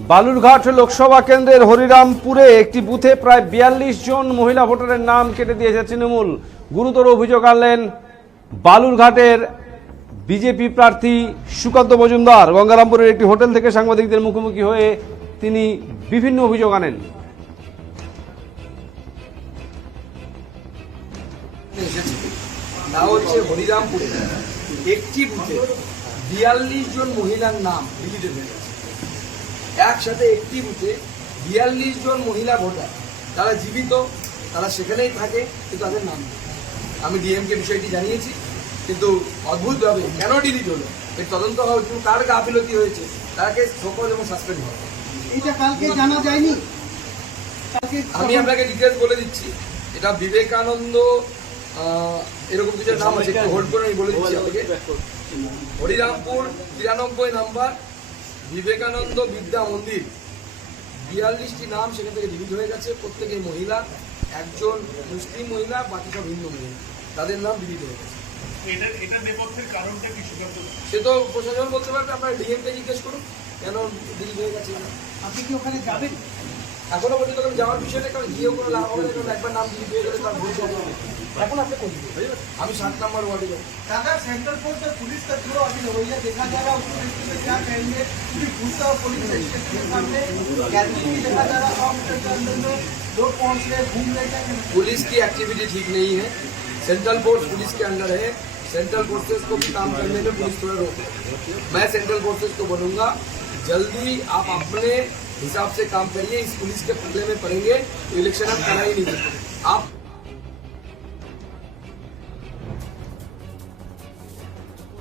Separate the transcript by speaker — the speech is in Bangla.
Speaker 1: বালুরঘাট লোকসভা কেন্দ্রের হরিরামপুরে একটি বুথে প্রায় বিয়াল্লিশ জন মহিলা ভোটারের নাম কেটে দিয়েছে তৃণমূল। গুরুতর অভিযোগ আনলেন বালুরঘাটের বিজেপি প্রার্থী সুকান্ত মজুমদার। গঙ্গারামপুরের একটি হোটেল থেকে সাংবাদিকদের মুখোমুখি হয়ে তিনি বিভিন্ন অভিযোগ আনেন।
Speaker 2: হরিরামপুরে। একটি বুথে বিয়াল্লিশ জন মহিলার নাম গেছে। একসাথে একটি বুথে বিয়াল্লিশ জন মহিলা ভোটার। তারা জীবিত তারা সেখানেই থাকে কিন্তু তাদের নাম আমি ডিএমকে বিষয়টি জানিয়েছি কিন্তু অদ্ভুতভাবে কেন ডিলিট হলো? এর তদন্ত হওয়া উচিত কার গাফিলতি হয়েছে? তাকে সকল এবং সাসপেন্ড হওয়া।
Speaker 3: এটা কালকে জানা যায়নি।
Speaker 2: আমি আপনাকে ডিটেলস বলে দিচ্ছি। এটা বিবেকানন্দ এরকম কিছু নাম আছে হোল্ড করে আমি বলে দিচ্ছি আপনাকে। হরিরামপুর তিরানব্বই নাম্বার বিবেকানন্দ বিদ্যা মন্দির। বিয়াল্লিশটি নাম সেখান থেকে ডিলিট হয়ে গেছে। প্রত্যেকেই মহিলা একজন মুসলিম মহিলা বাকি সব হিন্দু মহিলা। তাদের নাম ডিলিট হয়ে গেছে।
Speaker 4: এটা এটা নেপথ্যের কারণটা
Speaker 2: সে তো প্রশাসন বলতে পারবে আপনার ডিএমকে জিজ্ঞেস করুন কেন ডিলিট হয়ে গেছে
Speaker 3: আপনি কি ওখানে যাবেন?
Speaker 2: এখনও পর্যন্ত যাওয়ার বিষয়টা কারণ গিয়েও কোনো লাভ হবে না একবার নাম ডিলিট হয়ে গেলে তার ভবিষ্যৎ। এখন আপনি কোন দিকে আমি সাত নম্বর ওয়ার্ডে যাবো
Speaker 3: दादा सेंट्रल फोर्स और पुलिस का थ्रो अभी रवैया देखा जा रहा है उसको देखते हुए क्या कहेंगे क्योंकि गुस्सा और पुलिस स्टेशन के सामने गैदरिंग भी देखा जा रहा है हॉस्पिटल के अंदर में लोग पहुंच रहे घूम रहे क्या कहना
Speaker 2: पुलिस की एक्टिविटी ठीक नहीं है सेंट्रल फोर्स पुलिस के अंडर है सेंट्रल फोर्सेस को भी काम करने में पुलिस थोड़ा रोक है मैं सेंट्रल फोर्सेस को बोलूंगा जल्दी आप अपने हिसाब से काम करिए इस पुलिस के पगले में पड़ेंगे तो इलेक्शन आप करा ही नहीं सकते आप